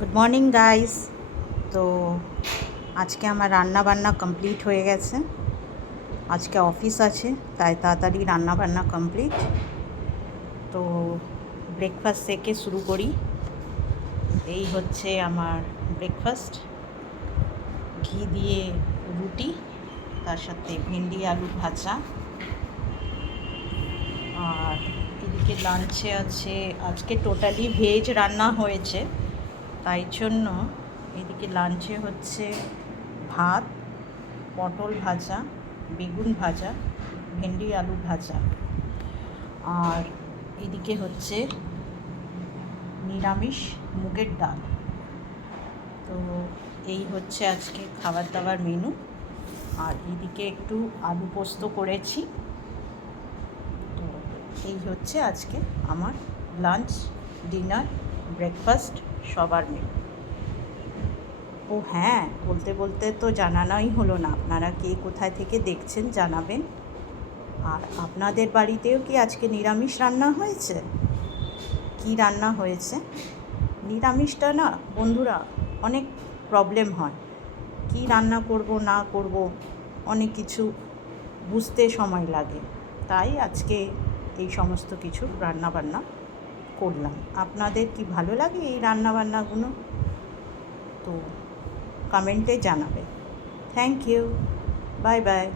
Good morning guys. তো আজকে আমার রান্না বান্না কমপ্লিট হয়ে গেছে। আজকে অফিস আছে, তাই তাড়াতাড়ি রান্না বান্না কমপ্লিট। তো ব্রেকফাস্ট থেকে শুরু করি। এই হচ্ছে আমার ব্রেকফাস্ট, ঘি দিয়ে রুটি, তার সাথে ভেন্ডি আলু ভাজা। আর এদিকে লাঞ্চে আছে, আজকে টোটালি ভেজ রান্না হয়েছে, তাই জন্য এদিকে লাঞ্চে হচ্ছে ভাত, পটল ভাজা, বেগুন ভাজা, ভেন্ডি আলু ভাজা। আর এদিকে হচ্ছে নিরামিষ মুগের ডাল। তো এই হচ্ছে আজকে খাবার দাবার মেনু। আর এদিকে একটু আলু পোস্ত করেছি। তো এই হচ্ছে আজকে আমার লাঞ্চ, ডিনার, ব্রেকফাস্ট সবার মেনু। ও হ্যাঁ, বলতে বলতে তো জানানোই হলো না, আপনারা কে কোথায় থেকে দেখছেন জানাবেন। আর আপনাদের বাড়িতেও কি আজকে নিরামিষ রান্না হয়েছে? কি রান্না হয়েছে? নিরামিষটা না বন্ধুরা অনেক প্রবলেম হয়, কি রান্না করব না করব অনেক কিছু বুঝতে সময় লাগে। তাই আজকে এই সমস্ত কিছু রান্না বান্না করলাম। আপনাদের কি ভালো লাগে এই রান্না বান্নাগুলো? তো কমেন্টে জানাবে। Thank you, bye by.